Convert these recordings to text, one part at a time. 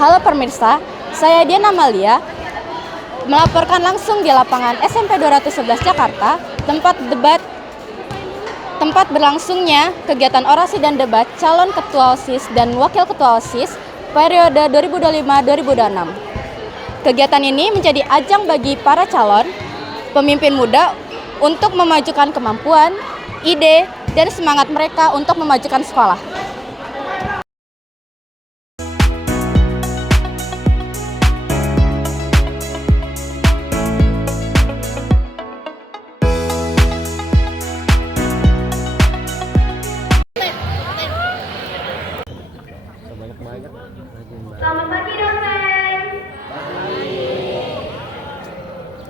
Halo pemirsa, saya Diana Amalia melaporkan langsung di lapangan SMP 211 Jakarta, tempat berlangsungnya kegiatan orasi dan debat calon ketua OSIS dan wakil ketua OSIS periode 2025-2026. Kegiatan ini menjadi ajang bagi para calon pemimpin muda untuk memajukan kemampuan, ide, dan semangat mereka untuk memajukan sekolah. Selamat pagi dosen.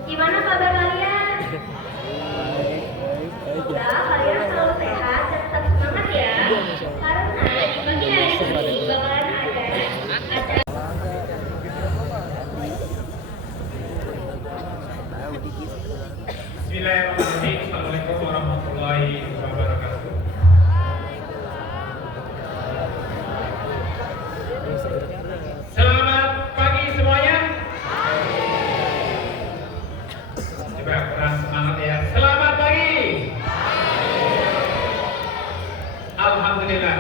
Gimana kabar kalian? Semoga kalian selalu sehat dan tetap semangat ya. Karena di pagi hari ini bakalan ada acara. Bismillahirrahmanirrahim. Assalamualaikum warahmatullahi wabarakatuh. Selamat pagi semuanya. Coba keras semangat ya. Selamat pagi. Alhamdulillah.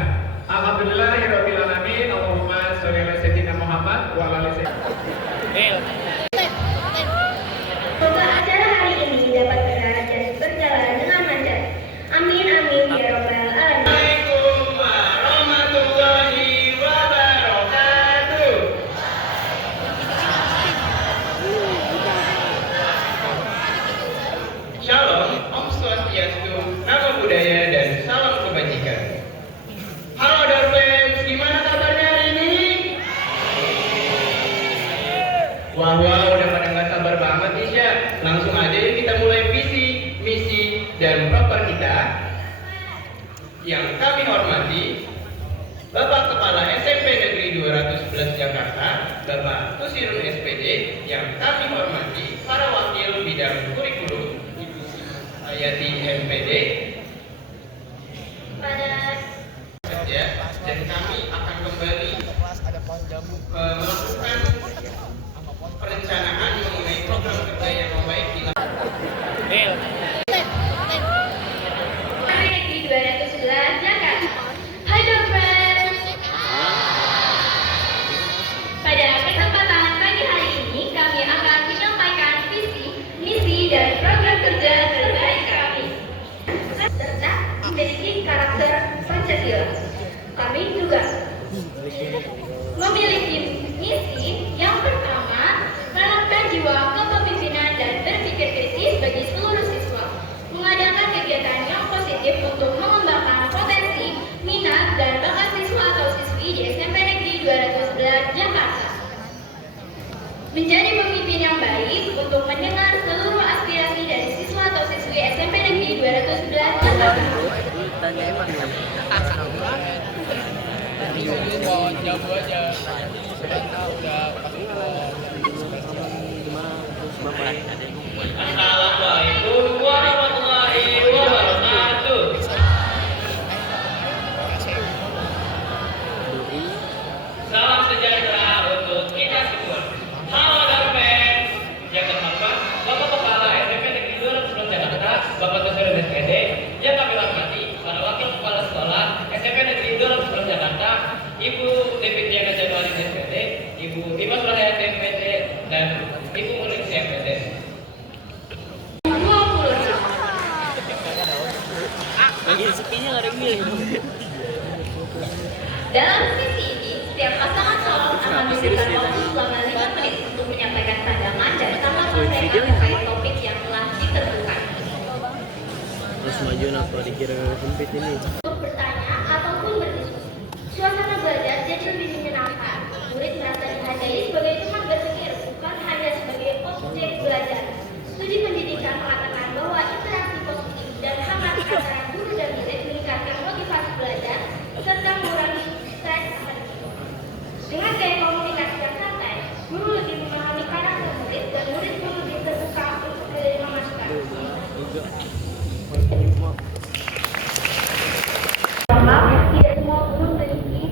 Alhamdulillahirabbil alamin. Allahumma sholli ala sayyidina Muhammad wa ala ali sayyidina. Semoga acara hari ini dapat benar dan berjalan dengan lancar. Amin amin ya robbal alamin. Assalamualaikum warahmatullahi wabarakatuh. Shalom, Om Swastiastu, Namo Buddhaya, dan salam kebajikan. Halo Darfans, gimana kabarnya hari ini? Wah, udah pada nggak sabar banget nih, Syah. Langsung aja yuk kita mulai visi, misi, dan proper kita. Yang kami hormati Bapak Kepala SMP Negeri 211 Jakarta, Bapak Tusirun SPD. Yang kami hormati para wakil bidang kurikulum, Ibu Hayati MPD. Ya, dan kami akan kembali melakukan perencanaan mengenai program kerja yang baik di Negeri 211 Jakarta. Hai Dosen. Pada kesempatan pagi hari ini kami akan menyampaikan visi, misi, dan program kerja terbaik kami serta memiliki karakter Pancasila. Kami juga memiliki misi yang pertama, menanamkan jiwa kepemimpinan dan berpikir kritis bagi seluruh siswa, mengadakan kegiatan yang positif untuk mengembangkan potensi, minat, dan bakat siswa atau siswi di SMP Negeri 211 Jakarta. Menjadi pemimpin yang baik untuk mendengar seluruh aspirasi dari siswa atau siswi SMP Negeri 211 Jakarta. Assalamualaikum warahmatullahi wabarakatuh. Salam sejahtera untuk kita semua. Halo Darfans. Yang terhormat Bapak Kepala SMP Negeri 211 Jakarta, Bapak Tusirun SPD. Yang kami hormati para wakil kepala sekolah SMP Negeri 211 Jakarta, Ibu Deputi Januari SPD, Ibu Dimas Rahayati MPD, dan Ibu Mulyani MPD. Dalam sesi ini, setiap pasangan calon akan memberikan waktu selama 5 menit untuk menyampaikan pandangan dan tambahkan mereka terkait topik yang telah ditentukan. Terus maju apa dikira sempit ini? Untuk bertanya ataupun berdiskusi, suasana belajar jadi lebih menyenangkan. Murid merasa dihargai sebagai teman berpikir, bukan hanya sebagai objek belajar. Studi pendidikan mengatakan bahwa interaksi positif dan hangat antara guru dan murid meningkatkan motivasi belajar serta mengurangi stres akademik. Dengan gaya komunikasi yang santai, guru lebih memahami karakter murid dan murid pun lebih terbuka untuk menerima masukan. Maaf, tidak semua guru memiliki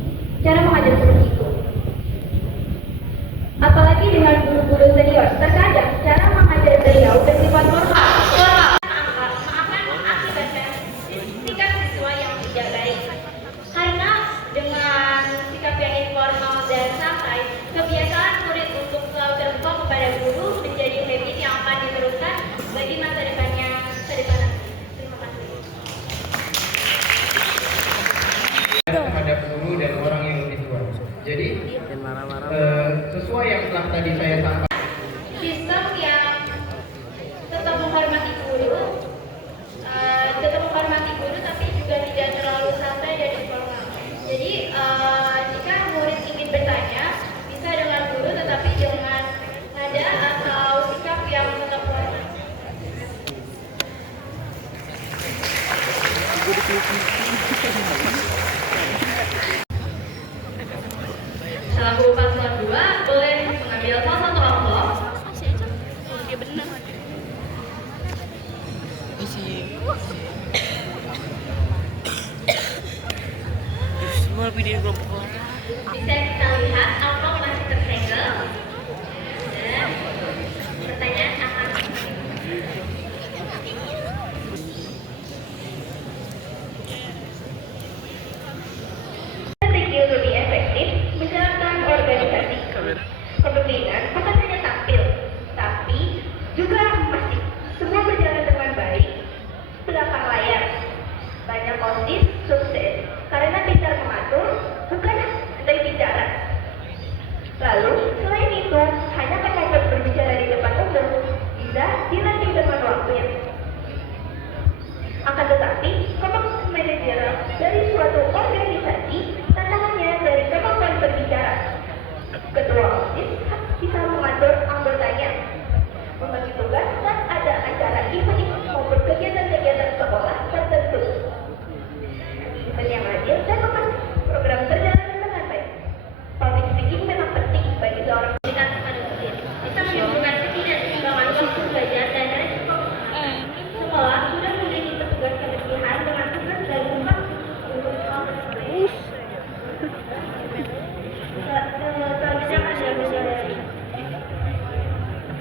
Jadi Jangan marah-marah. sesuai yang telah tadi saya sampaikan. Sistem yang tetap menghormati guru, tapi juga tidak terlalu santai dan informal. Jadi jika murid ingin bertanya, bisa dengan guru tetapi dengan nada atau sikap yang tetap hormat. Selaku paslon 2 boleh mengambil salah satu amplop. Semua video kelompok. Bisa kita lihat amplop masih tersegel. Dan pertanyaan akan strategi lebih efektif menjalankan organisasi. Kepemimpinan bukan hanya tampil, tapi juga masih semua berjalan dengan baik belakang layar. Banyak OSIS sukses karena pintar mengatur, bukan pandai bicara. Lalu, selain itu, hanya kemampuan berbicara di depan umum bisa dilatih dengan waktunya. Akan tetapi, kemampuan manajerial dari suatu organisasi tantangannya dari kemampuan berbicara. Ketua OSIS bisa mengatur anggotanya, membagi tugas saat ada acara event maupun kegiatan-kegiatan sekolah tertentu. Event yang adil dan program berjalan dengan baik. Public speaking memang penting bagi seorang pendidikan kepada murid. Bisa menimbulkan ketidakseimbangan waktu belajar dan resiko. Sekolah sudah memiliki petugas kebersihan dengan tugas dan upah untuk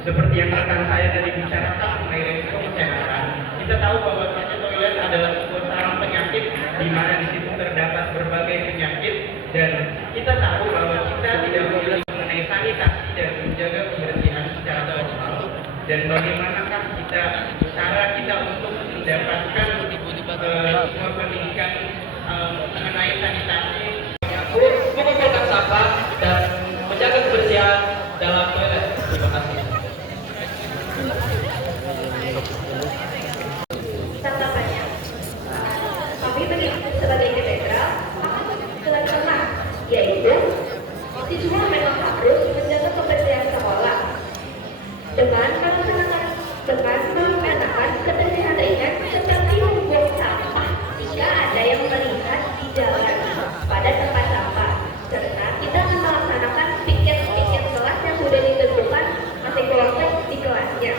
Seperti yang rekan saya tadi bicarakan mengenai risiko kesehatan, kita tahu bahwa toilet adalah sebuah sarang penyakit di mana di situ terdapat berbagai penyakit, dan kita tahu bahwa kita tidak boleh mengenai sanitasi dan menjaga kebersihan secara total. Dan bagaimanakah cara kita untuk mendapatkan sebuah pendidikan mengenai sanitasi, mengumpulkan sampah dan menjaga kebersihan dalam toilet. Terima kasih. tanggapannya. Kami sebagai katedral akan melaksanakan, yaitu siswa memang harus menjaga kebersihan sekolah dengan melaksanakan kebersihan ringan seperti membuang sampah jika ada yang melihat di jalan pada tempat sampah, serta kita akan melaksanakan piket kelas yang sudah ditentukan masing kelompok di kelasnya.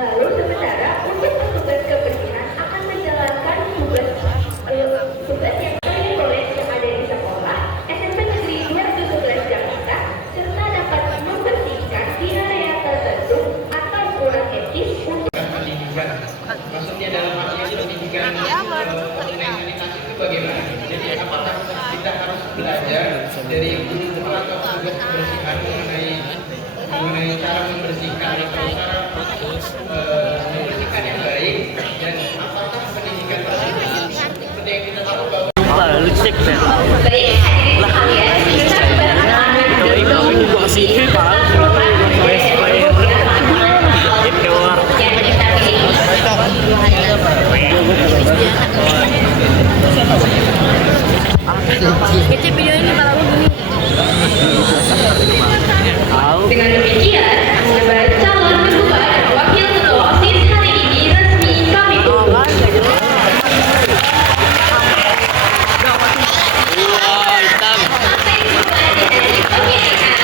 Lalu sementara untuk petugas kebersihan akan menjalankan tugas yang oleh yang ada di sekolah SMP Negeri 217 Jakarta, serta dapat membersihkan di area tertentu atau kurang etis untuk pendidikan. Maksudnya dalam arti pendidikan mengenai sanitasi itu bagaimana? Jadi apakah kita harus belajar dari guru atau petugas kebersihan mengenai cara membersihkan atau cara membersihkan yang baik, dan apakah pendidikan tersebut seperti yang kita tahu bahwa Lu cek deh. baik hadirin sekalian, kita Kau gua sih tahu. yang kita pilih. Kecil video ini malah begini. Dengan demikian, debat calon ketua dan wakil ketua OSIS hari ini resmi kami tutup. Sampai jumpa di hari pemilihan.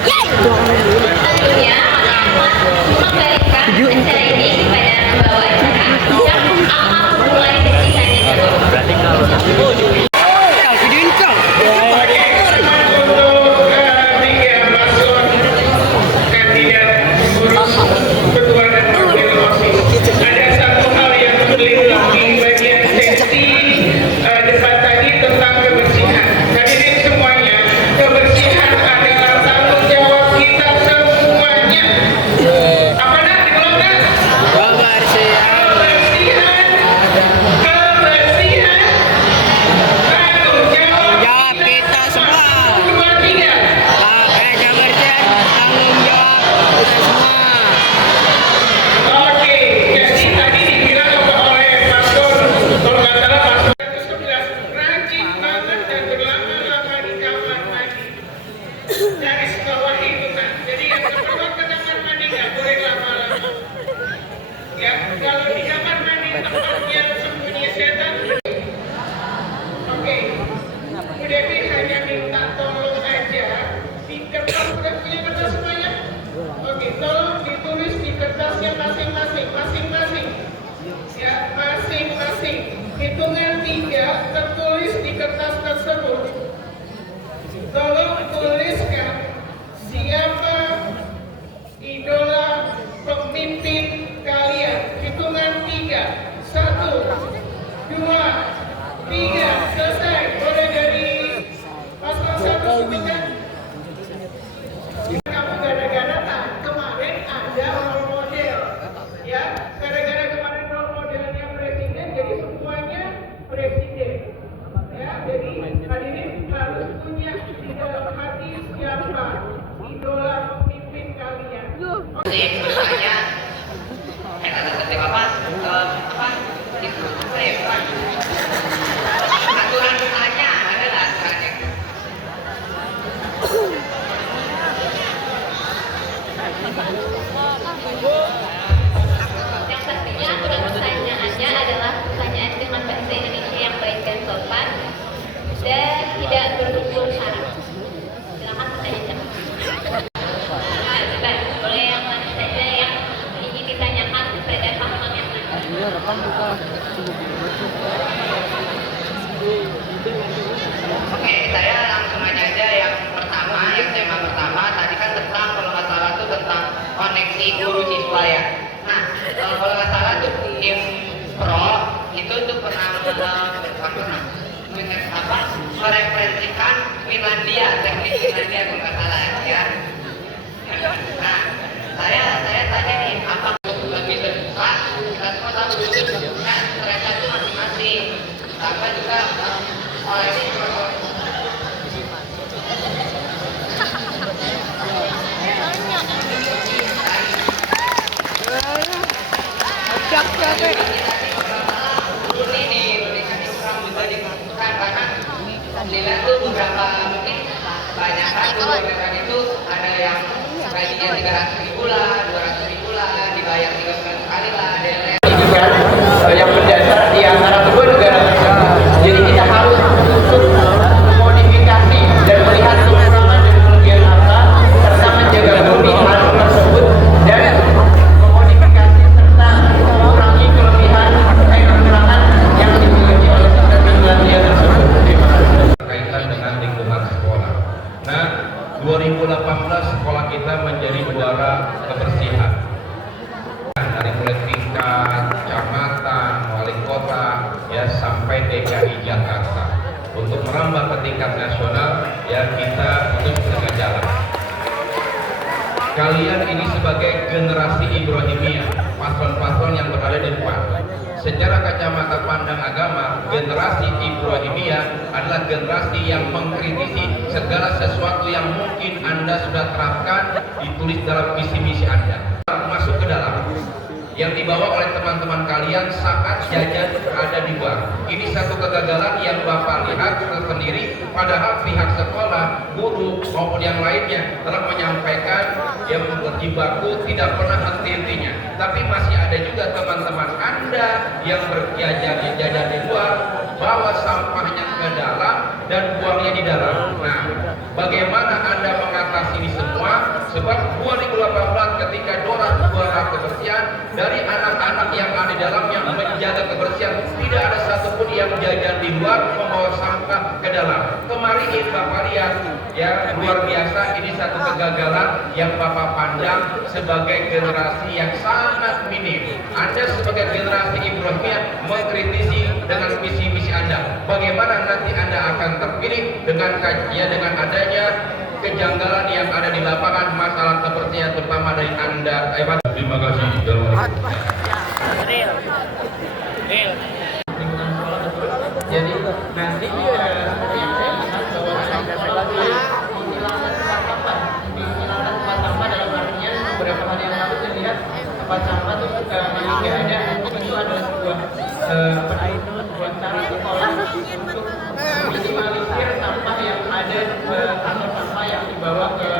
Tentunya menggariskan acara ini kepada pembawa acara yang akan memulai sesi tanya jawab. Berarti kalau mereferensikan Finlandia, teknik Finlandia kalau nggak salah ya. Nah, saya tanya nih, apa lebih terbuka? Kita semua tahu dulu, nah ternyata itu masing-masing. Sama juga soal ini dilihat tuh beberapa mungkin banyak kan kan itu ada yang gajinya 300.000 lah, 200.000 lah, dibayar 3 bulan sekali lah, ada yang berdasar di antara kedua negara tersebut. Jadi kita harus untuk modifikasi dan melihat kekurangan dan kelebihan apa serta menjaga kelebihan tersebut dan memodifikasi serta mengurangi kelebihan kekurangan yang dimiliki oleh sistem Finlandia tersebut. Berkaitan dengan lingkungan sekolah. Nah, 2018 sekolah kita menjadi juara kebersihan. Dari mulai tingkat kecamatan, wali kota, ya sampai DKI Jakarta. Untuk merambah ke tingkat nasional, ya kita terus dengan jalan. Kalian ini sebagai generasi Ibrahimiyah, paslon-paslon yang berada di depan. Secara kacamata pandang agama, generasi Ibrahimiyah adalah generasi yang mengkritisi segala sesuatu yang mungkin Anda sudah terapkan ditulis dalam visi misi Anda. Masuk ke dalam yang dibawa oleh teman-teman kalian saat jajan ada di luar. Ini satu kegagalan yang Bapak lihat sendiri, padahal pihak sekolah, guru maupun yang lainnya telah menyampaikan yang berjibaku tidak pernah henti-hentinya. Tapi masih ada juga teman-teman Anda yang berjajan di luar, bawa sampahnya ke dalam dan buangnya di dalam. Nah, bagaimana Anda mengatasi ini semua? Sebab 2018 ketika juara kebersihan dari anak-anak yang ada di dalam yang menjaga kebersihan, tidak ada satupun yang jajan di luar membawa sampah ke dalam. Kemarin Bapak lihat, ya luar biasa, ini satu kegagalan yang Bapak pandang sebagai generasi yang sangat minim. Anda sebagai generasi Ibrahimiyah mengkritisi dengan visi-misi Anda. Bagaimana nanti Anda akan terpilih dengan kajian, dengan adanya kejanggalan yang ada di lapangan masalah kebersihan terutama dari Anda. Terima kasih. Jadi nanti beberapa hari yang lalu saya lihat tempat sampah tuh nggak ada. Itu adalah sebuah cara sekolah untuk minimalisir sampah yang ada atau sampah yang dibawa ke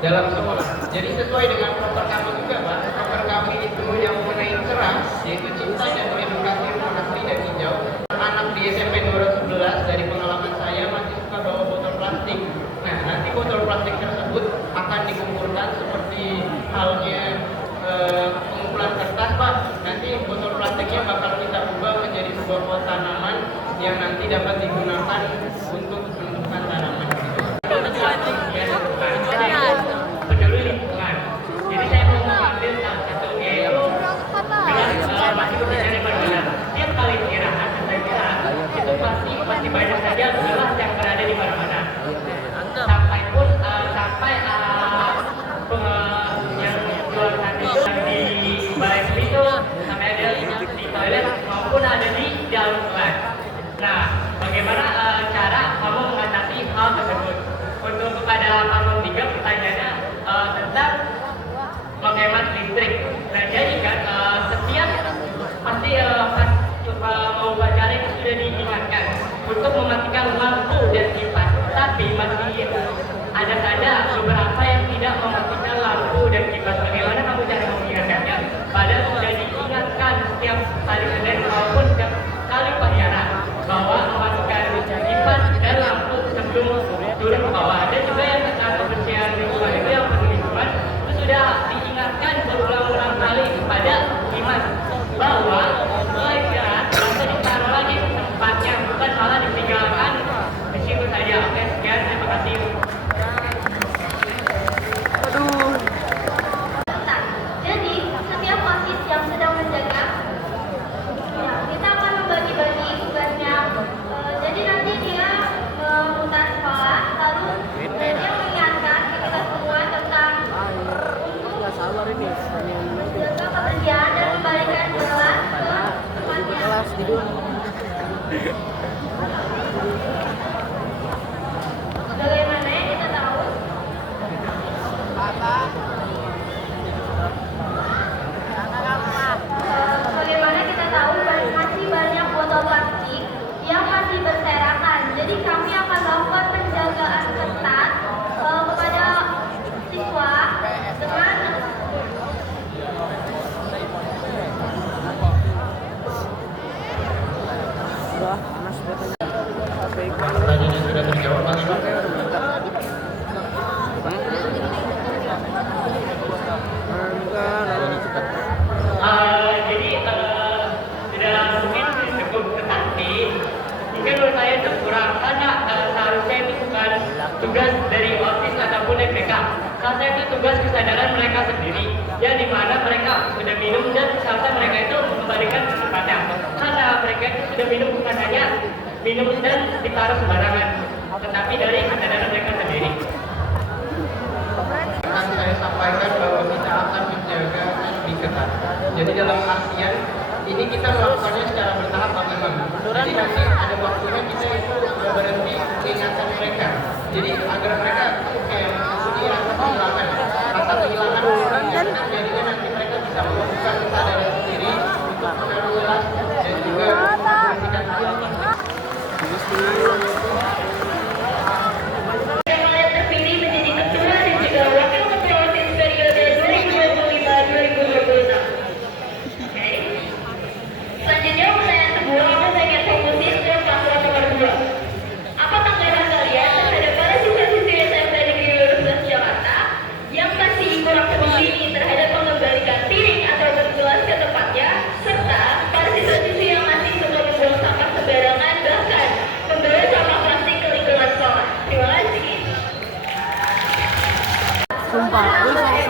dalam sekolah. Jadi sesuai dengan proper kami juga Pak, proper kami itu yang mengenai cerah, yaitu cinta dan edukasi rumah asli dan hijau. Anak di SMP 211 dari pengalaman saya masih suka bawa botol plastik. Nah, nanti botol plastik tersebut akan dikumpulkan seperti halnya pengumpulan kertas Pak. Nanti botol plastiknya bakal kita ubah menjadi sebuah pot tanaman yang nanti dapat digunakan untuk menumbuhkan tanaman. Peduli lingkungan. Jadi saya mau mengambil salah satu masih berbicara berbeda. Setiap kali istirahat, saya kira itu pasti banyak saja gelas yang berada di mana-mana. Sampai yang jual tadi di balai itu sampai ada di toilet maupun ada di dalam kelas. Nah, bagaimana cara kamu mengatasi hal tersebut? Untuk kepada paslon 3 pertanyaannya tentang menghemat listrik. Nah, jadi kan setiap pasti mau baca itu sudah diingatkan untuk mematikan lampu dan kipas. Tapi masih ada saja beberapa yang tidak mematikan lampu dan kipas. Bagaimana kamu cara mengingatkannya? Padahal sudah diingatkan setiap kali Senin maupun setiap kali pelajaran bahwa mematikan kipas dan lampu sebelum turun ke bawah. Ada juga yang tentang kebersihan lingkungan itu yang penuh lingkungan itu sudah diingatkan berulang-ulang kali kepada iman bahwa pelajaran bisa ditaruh lagi tempatnya, bukan malah ditinggalkan di situ saja. Oke, sekian, terima kasih. Bagaimana yang kita tahu? Bagaimana kita tahu masih banyak botol plastik yang masih berserakan. Jadi kami akan lakukan penjagaan ketat kepada siswa dengan Pertanyaannya sudah terjawab, Pak. Jadi tidak mungkin cukup, tetapi mungkin menurut saya itu kurang karena seharusnya itu bukan tugas dari OSIS ataupun MPK. Seharusnya itu tugas kesadaran mereka sendiri, yang dimana mereka sudah minum dan seharusnya mereka itu mengembalikan ke tempatnya. Karena mereka itu sudah minum bukan hanya minum dan ditaruh sembarangan, tetapi dari kesadaran mereka sendiri. Akan saya sampaikan bahwa kita akan menjaga lebih ketat. Jadi dalam artian ini kita melakukannya secara bertahap, Pak Imam. Jadi nanti ada waktunya kita itu berhenti mengingatkan mereka. Jadi agar mereka kayak punya rasa kehilangan, jadinya nanti mereka bisa melakukan kesadaran sendiri untuk menanggulangi dan juga membersihkan yang terpilih menjadi ketua dan juga wakil ketua OSIS periode 2025-2026. Oke. Selanjutnya pertanyaan kedua, saya ingin fokusin ke paslon nomor 2. Apa tanggapan kalian terhadap para siswa-siswi SMK Negeri Universitas Jakarta yang masih kurang peduli terhadap mengembalikan piring atau bergelas ke tempatnya, serta para siswa-siswi yang masih suka membuang sampah sembarangan, bahkan membawa sampah plastik ke lingkungan sekolah? Terima kasih. Sumpah, gue selalu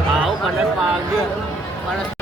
tahu panas pagi. Panas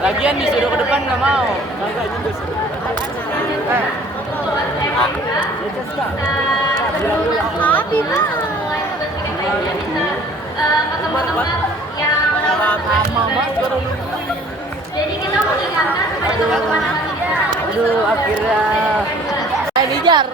lagian disuruh ke depan nggak mau. Kagak juga sih. Jadi kita mengingatkan kepada teman-teman yang tidak. Aduh, akhirnya ini jar.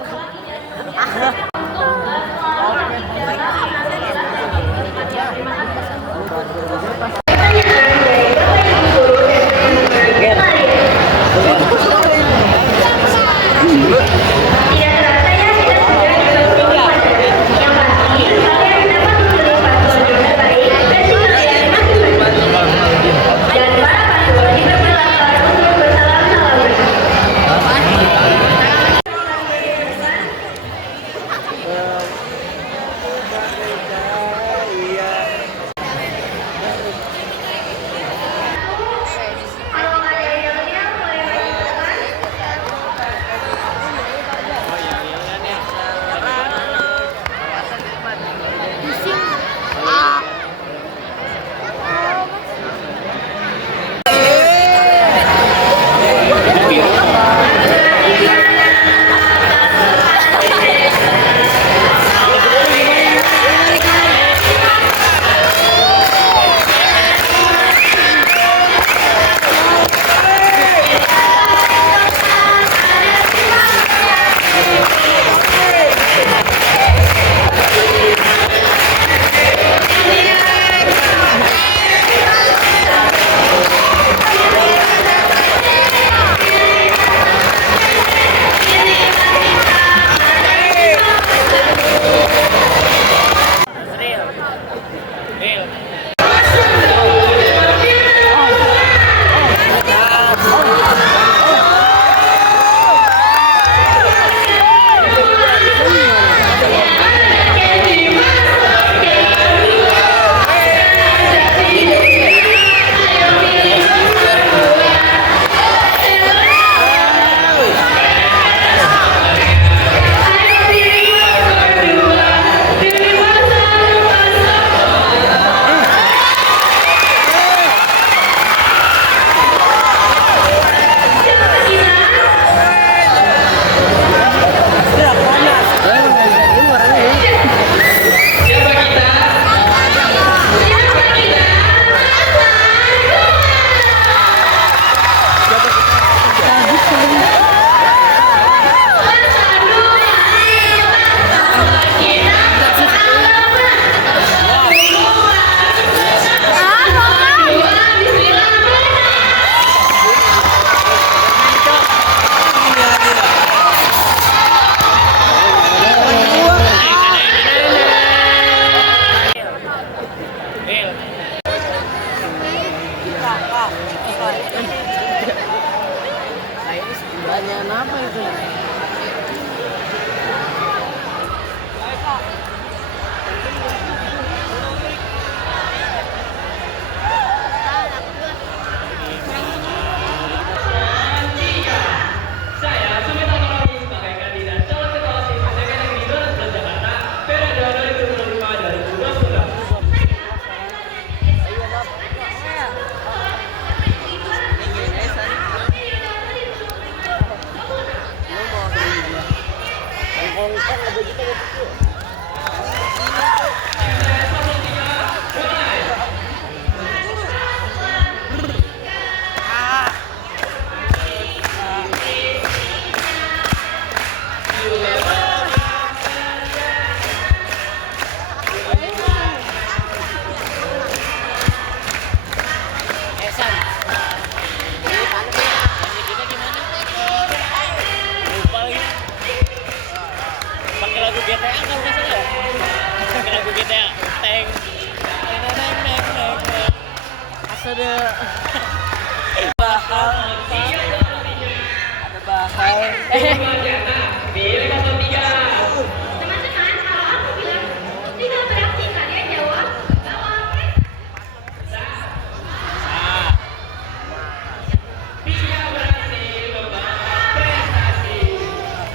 ada bahal. Ada bahal. Pilih paslon 3. Teman-teman, kalau aku bilang putri dalam beraksi, kalian jawab bahwa Dia berhasil membawa prestasi.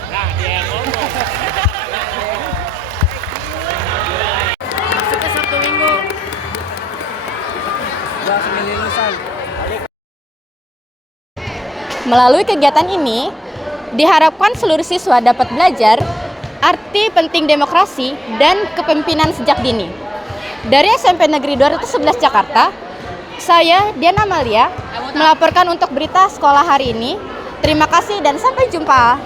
Nah, dia yang ngomong. Masuk ke Sabtu Minggu. Gua semili lulusan. Melalui kegiatan ini, diharapkan seluruh siswa dapat belajar arti penting demokrasi dan kepemimpinan sejak dini. Dari SMP Negeri 211 Jakarta, saya Diana Amalia melaporkan untuk berita sekolah hari ini. Terima kasih dan sampai jumpa.